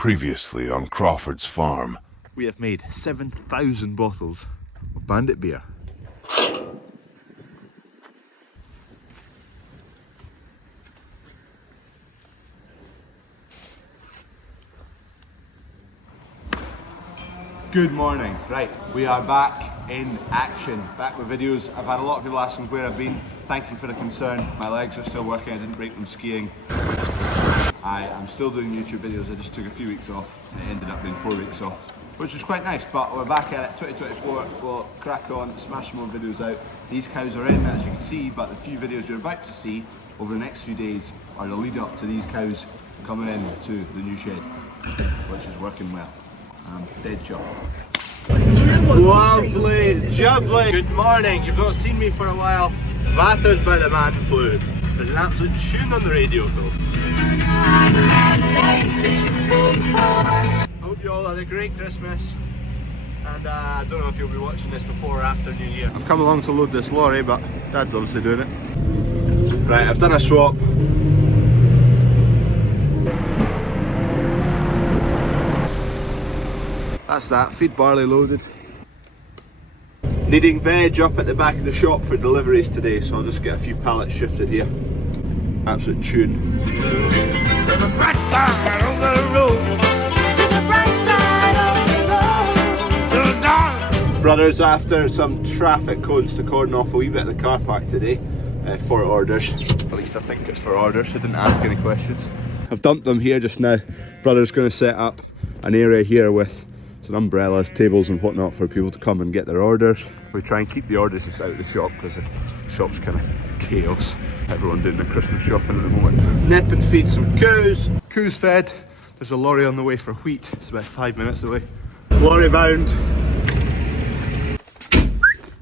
Previously on Crawford's farm. We have made 7,000 bottles of Bandit beer. Good morning. Right, we are back in action, back with videos. I've had a lot of people asking where I've been. Thank you for the concern. My legs are still working, I didn't break them skiing. I am still doing YouTube videos. I just took a few weeks off and it ended up being 4 weeks off, which was quite nice, but we're back at it. 2024, we'll crack on, smash more videos out. These cows are in, as you can see, but the few videos you're about to see over the next few days are the lead up to these cows coming in to the new shed, which is working well. Dead job. Lovely, jubbly. Good morning. You've not seen me for a while. Battered by the man flu. There's an absolute tune on the radio though. Hope you all had a great Christmas. And I don't know if you'll be watching this before or after New Year. I've come along to load this lorry, but Dad's obviously doing it. Right, I've done a swap. That's that, feed barley loaded. Needing veg up at the back of the shop for deliveries today, so I'll just get a few pallets shifted here. Absolute tune. To the bright side of the road. To the bright side of the road. To the dawn. Brothers after some traffic cones to cordon off a wee bit of the car park today for orders. At least I think it's for orders, I didn't ask any questions. I've dumped them here just now. Brother's going to set up an area here with some umbrellas, tables and whatnot for people to come and get their orders. We try and keep the orders just out of the shop because the shop's kind of chaos. Everyone doing their Christmas shopping at the moment. Nip and feed some cows. Cows fed. There's a lorry on the way for wheat. It's about 5 minutes away. Lorry bound.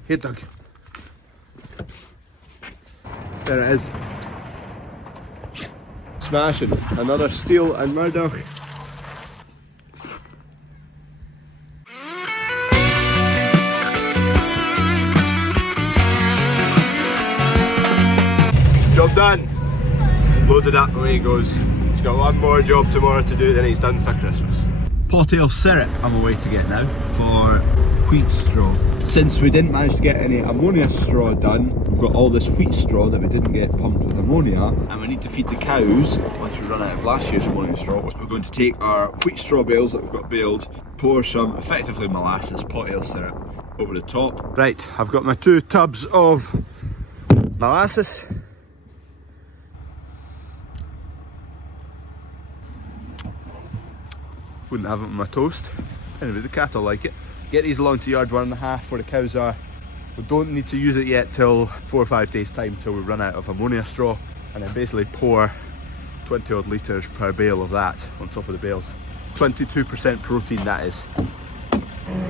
Here, Doug. There it is. Smashing. Another Steel and Murdoch. Job done. Loaded up, away he goes. He's got one more job tomorrow to do, then he's done for Christmas. Pot ale syrup I'm away to get now for wheat straw. Since we didn't manage to get any ammonia straw done, we've got all this wheat straw that we didn't get pumped with ammonia, and we need to feed the cows once we run out of last year's ammonia straw. We're going to take our wheat straw bales that we've got baled, pour some effectively molasses, pot ale syrup over the top. Right, I've got my 2 tubs of molasses. Wouldn't have it on my toast. Anyway, the cattle like it. Get these along to yard 1.5 where the cows are. We don't need to use it yet till 4 or 5 days time till we run out of ammonia straw, and then basically pour 20 odd litres per bale of that on top of the bales. 22% protein that is.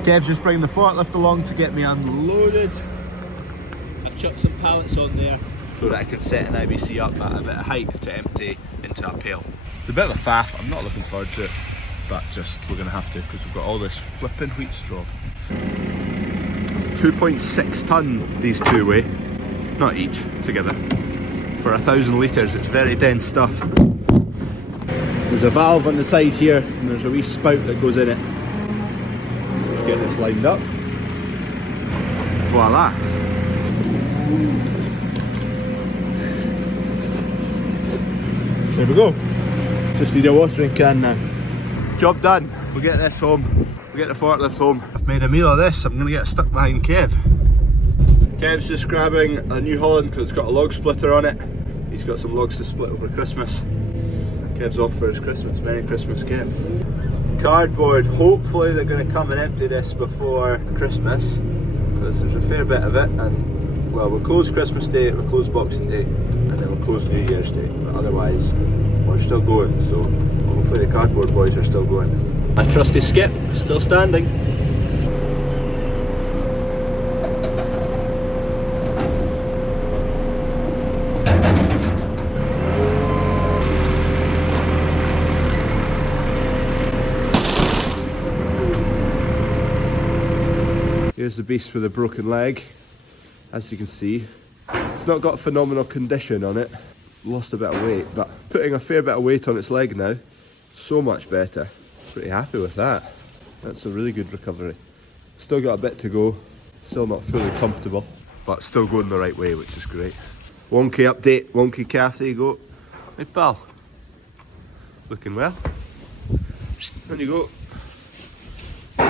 Kev's just bringing the forklift along to get me unloaded. I've chucked some pallets on there so that I can set an IBC up at a bit of height to empty into a pail. It's a bit of a faff, I'm not looking forward to it. But just, we're going to have to because we've got all this flipping wheat straw. 2.6 tonne these two weigh, not each, together. For 1,000 litres, it's very dense stuff. There's a valve on the side here and there's a wee spout that goes in it. Let's get this lined up. Voila. There we go. Just need a watering can now. Job done. We'll get this home. We'll get the forklift home. I've made a meal of this. I'm going to get stuck behind Kev. Kev's just grabbing a New Holland because it's got a log splitter on it. He's got some logs to split over Christmas. Kev's off for his Christmas. Merry Christmas, Kev. Cardboard. Hopefully they're going to come and empty this before Christmas because there's a fair bit of it, and well, we'll close Christmas Day, we'll close Boxing Day, and then we'll close New Year's Day, but otherwise we're still going, so hopefully the cardboard boys are still going. My trusty skip, still standing. Here's the beast with a broken leg. As you can see, it's not got phenomenal condition on it. Lost a bit of weight, but putting a fair bit of weight on its leg now, so much better. Pretty happy with that. That's a really good recovery. Still got a bit to go, still not fully comfortable, but still going the right way, which is great. Wonky update, wonky calf, there you go. Hey pal, looking well. There you go.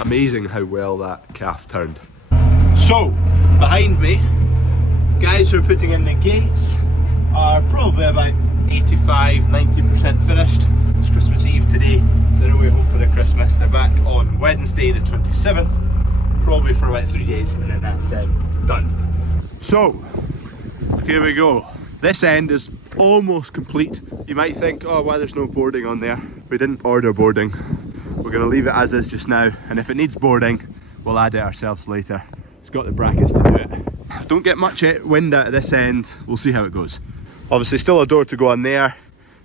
Amazing how well that calf turned. So, behind me, guys who are putting in the gates are probably about 85–90% finished. It's Christmas Eve today, so they're away home for the Christmas. They're back on Wednesday the 27th, probably for about 3 days, and then that's done. So, here we go. This end is almost complete. You might think, oh, why there's no boarding on there? We didn't order boarding. We're going to leave it as is just now, and if it needs boarding, we'll add it ourselves later. It's got the brackets to do it. Don't get much wind out of this end. We'll see how it goes. Obviously still a door to go on there.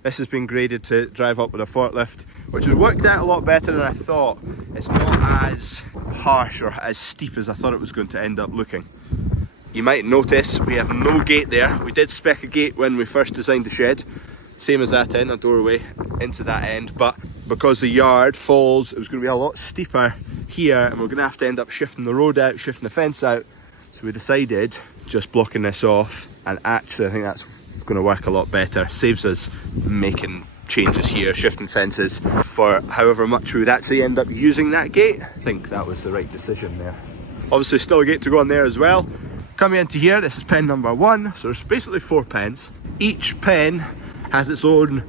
This has been graded to drive up with a forklift, which has worked out a lot better than I thought. It's not as harsh or as steep as I thought it was going to end up looking. You might notice we have no gate there. We did spec a gate when we first designed the shed, same as that end, a doorway into that end, but because the yard falls, it was going to be a lot steeper here, and we're going to have to end up shifting the road out, shifting the fence out. So we decided just blocking this off, and actually I think that's going to work a lot better. Saves us making changes here, shifting fences for however much we would actually end up using that gate. I think that was the right decision there. Obviously still a gate to go on there as well. Coming into here, this is pen number 1, so there's basically 4 pens. Each pen has its own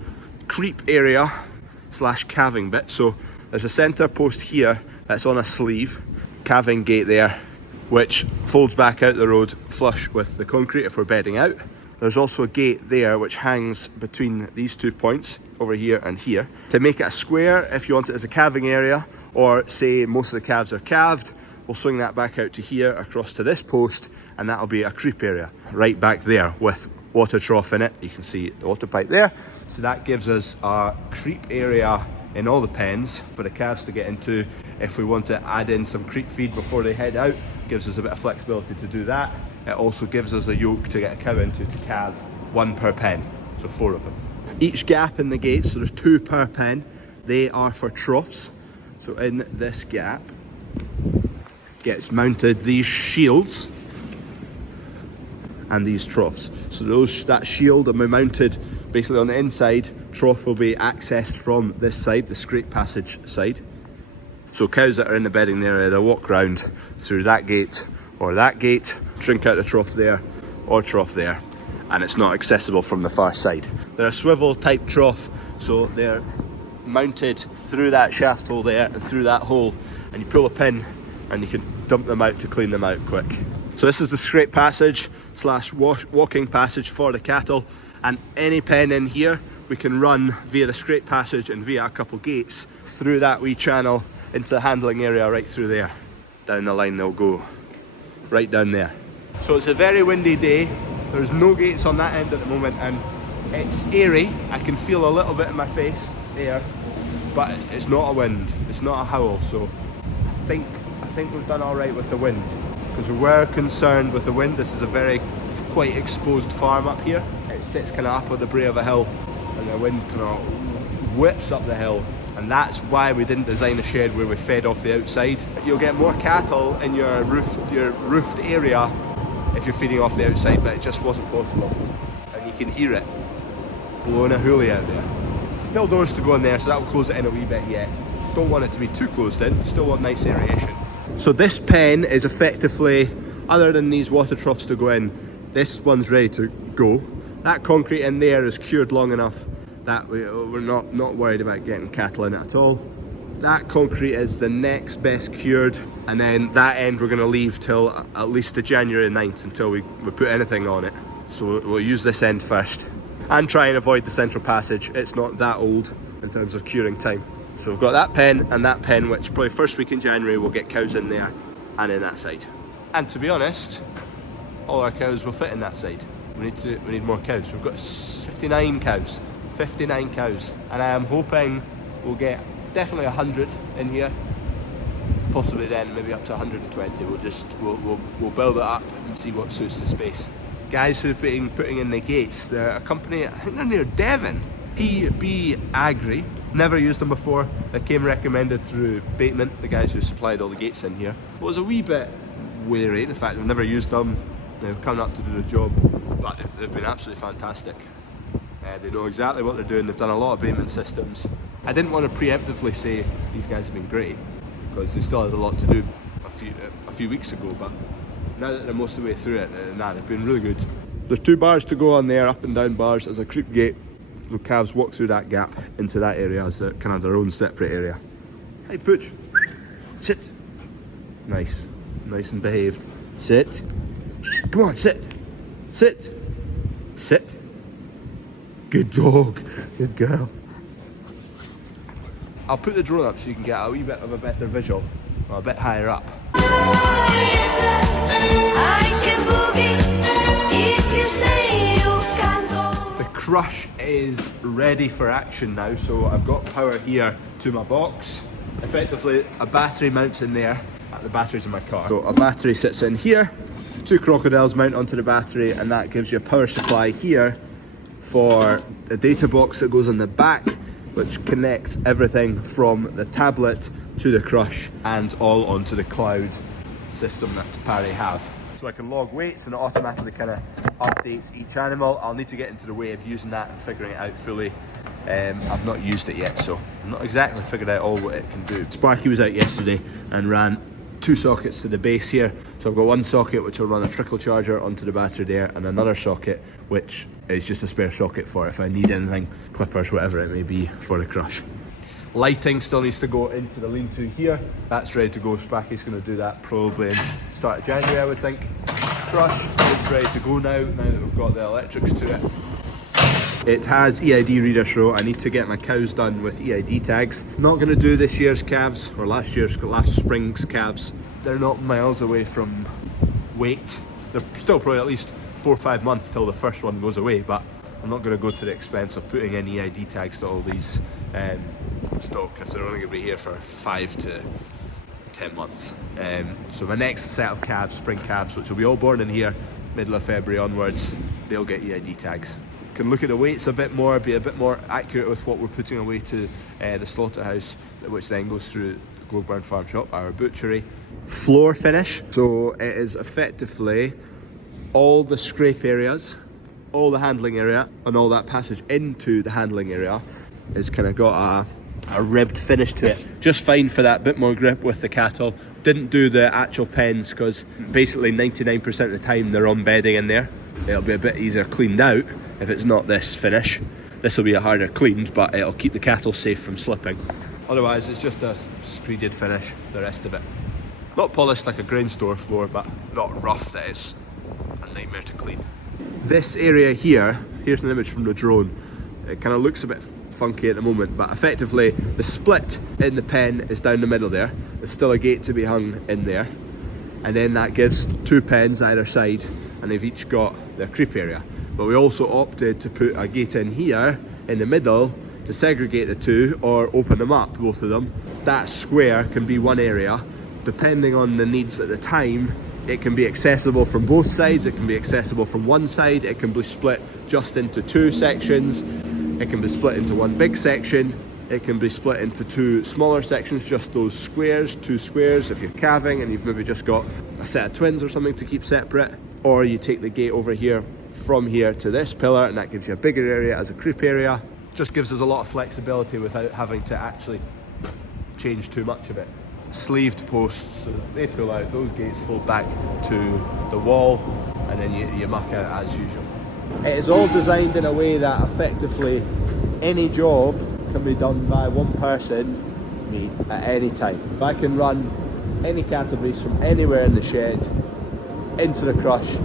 creep area / calving bit. So there's a centre post here that's on a sleeve, calving gate there, which folds back out the road flush with the concrete if we're bedding out. There's also a gate there which hangs between these 2 points over here and here to make it a square if you want it as a calving area, or say most of the calves are calved, we'll swing that back out to here across to this post, and that'll be a creep area right back there with water trough in it. You can see the water pipe there. So that gives us a creep area in all the pens for the calves to get into. If we want to add in some creep feed before they head out, gives us a bit of flexibility to do that. It also gives us a yoke to get a cow into to calve, 1 per pen, so 4 of them. Each gap in the gate, so there's 2 per pen, they are for troughs. So in this gap gets mounted these shields and these troughs. So that shield will be mounted basically on the inside, trough will be accessed from this side, the scrape passage side. So cows that are in the bedding area, they'll walk round through that gate or that gate, drink out the trough there or trough there, and it's not accessible from the far side. They're a swivel type trough, so they're mounted through that shaft hole there and through that hole, and you pull a pin and you can dump them out to clean them out quick. So this is the scrape passage / walking passage for the cattle, and any pen in here we can run via the scrape passage and via a couple gates through that wee channel into the handling area right through there. Down the line they'll go, right down there. So it's a very windy day, there's no gates on that end at the moment, and it's airy. I can feel a little bit in my face, air, but it's not a wind, it's not a howl, so I think we've done all right with the wind, because we were concerned with the wind. This is a quite exposed farm up here. It sits kind of up at the bray of a hill, and the wind kind of whips up the hill, and that's why we didn't design a shed where we fed off the outside. You'll get more cattle in your roofed area if you're feeding off the outside, but it just wasn't possible, and you can hear it blowing a hoolie out there. Still doors to go in there, so that will close it in a wee bit yet. Don't want it to be too closed in, still want nice aeration. So this pen is effectively, other than these water troughs to go in, this one's ready to go. That concrete in there is cured long enough that we're not worried about getting cattle in it at all. That concrete is the next best cured, and then that end we're going to leave till at least the January 9th until we put anything on it. So we'll use this end first and try and avoid the central passage. It's not that old in terms of curing time. So we've got that pen and that pen, which probably first week in January we'll get cows in there and in that side. And to be honest, all our cows will fit in that side. We need more cows. We've got 59 cows, and I am hoping we'll get definitely 100 in here. Possibly then maybe up to 120. We'll build it up and see what suits the space. Guys who've been putting in the gates, they're a company, I think they're near Devon. PB Agri. Never used them before. They came recommended through Bateman, the guys who supplied all the gates in here. I was a wee bit wary, the fact I've never used them. They've come up to do the job, but they've been absolutely fantastic. They know exactly what they're doing. They've done a lot of abatement systems. I didn't want to preemptively say these guys have been great, because they still had a lot to do a few weeks ago, but now that they're most of the way through it, they've been really good. There's 2 bars to go on there, up and down bars. There's a creep gate, so calves walk through that gap into that area as kind of their own separate area. Hey Pooch, sit. Nice, nice and behaved. Sit. Come on, sit. Sit. Sit. Good dog, good girl. I'll put the drone up so you can get a wee bit of a better visual, or a bit higher up. The crush is ready for action now, so I've got power here to my box. Effectively, a battery mounts in there. The battery's in my car. So a battery sits in here, 2 crocodiles mount onto the battery, and that gives you a power supply here for the data box that goes on the back, which connects everything from the tablet to the crush and all onto the cloud system that Parry have. So I can log weights and it automatically kind of updates each animal. I'll need to get into the way of using that and figuring it out fully. I've not used it yet, so I'm not exactly figured out all what it can do. Sparky was out yesterday and ran 2 sockets to the base here. So I've got 1 socket which will run a trickle charger onto the battery there, and another socket which is just a spare socket for if I need anything, clippers, whatever it may be for the crush. Lighting still needs to go into the lean-to here. That's ready to go. Sparky's going to do that probably in start of January, I would think. Crush is ready to go now that we've got the electrics to it. It has EID reader, so I need to get my cows done with EID tags. Not going to do this year's calves, or last spring's calves. They're not miles away from weight. They're still probably at least 4 or 5 months till the first one goes away, but I'm not going to go to the expense of putting in EID tags to all these stock if they're only going to be here for 5 to 10 months. So my next set of calves, spring calves, which will be all born in here, middle of February onwards, they'll get EID tags. Can look at the weights a bit more, be a bit more accurate with what we're putting away to the slaughterhouse, which then goes through Globeburn Farm Shop, our butchery. Floor finish, so it is effectively all the scrape areas, all the handling area, and all that passage into the handling area is kind of got a ribbed finish to it. Just fine for that bit more grip with the cattle. Didn't do the actual pens because basically 99% of the time they're on bedding in there. It'll be a bit easier cleaned out if it's not this finish. This will be a harder cleaned, but it'll keep the cattle safe from slipping. Otherwise it's just a screeded finish, the rest of it. Not polished like a grain store floor, but not rough that is a nightmare to clean. This area here, here's an image from the drone. It kind of looks a bit funky at the moment, but effectively the split in the pen is down the middle there. There's still a gate to be hung in there, and then that gives 2 pens either side, and they've each got their creep area. But we also opted to put a gate in here in the middle to segregate the 2 or open them up, both of them. That square can be one area. Depending on the needs at the time, it can be accessible from both sides, it can be accessible from one side, it can be split just into 2 sections, it can be split into 1 big section, it can be split into 2 smaller sections, just those squares, 2 squares if you're calving and you've maybe just got a set of twins or something to keep separate. Or you take the gate over here from here to this pillar, and that gives you a bigger area as a creep area. Just gives us a lot of flexibility without having to actually change too much of it. Sleeved posts, so they pull out, those gates fold back to the wall, and then you muck out as usual. It is all designed in a way that effectively any job can be done by one person, me, at any time. If I can run any cattle breeds from anywhere in the shed into the crush,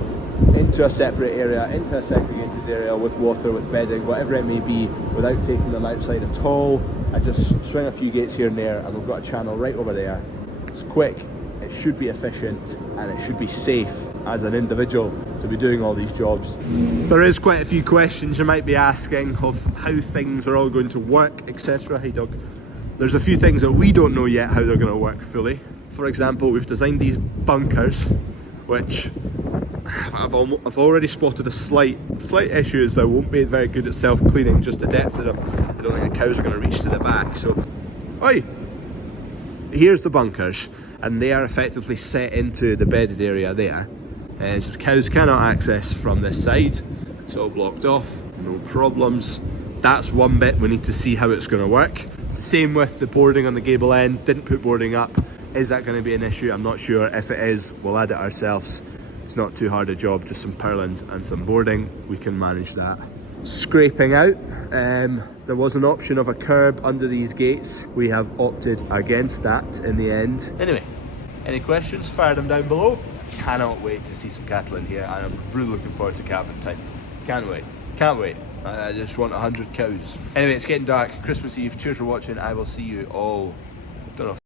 into a separate area, into a segregated area with water, with bedding, whatever it may be, without taking them outside at all. I just swing a few gates here and there, and we've got a channel right over there. It's quick, it should be efficient, and it should be safe as an individual to be doing all these jobs. There is quite a few questions you might be asking of how things are all going to work, etc. Hey dog. There's a few things that we don't know yet how they're going to work fully. For example, we've designed these bunkers, which I've already spotted a slight issue, is I won't be very good at self-cleaning, just the depth of them. I don't think the cows are going to reach to the back. So, oi! Here's the bunkers, and they are effectively set into the bedded area there. And so the cows cannot access from this side. It's all blocked off, no problems. That's one bit we need to see how it's going to work. It's the same with the boarding on the gable end. Didn't put boarding up. Is that going to be an issue? I'm not sure. If it is, we'll add it ourselves. It's not too hard a job, just some purlins and some boarding. We can manage that. Scraping out. There was an option of a curb under these gates. We have opted against that in the end. Anyway, any questions? Fire them down below. I cannot wait to see some cattle in here, and I'm really looking forward to calving time. Can't wait. Can't wait. I just want 100 cows. Anyway, it's getting dark. Christmas Eve. Cheers for watching. I will see you all. Don't know.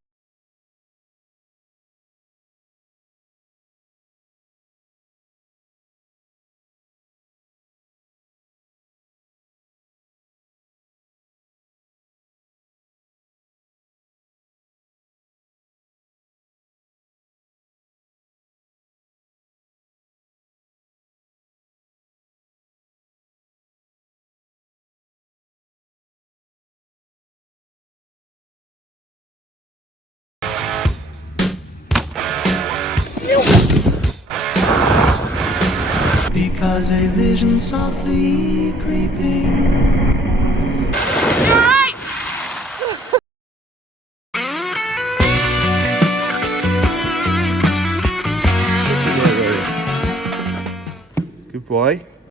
Because a vision softly creeping. Good boy.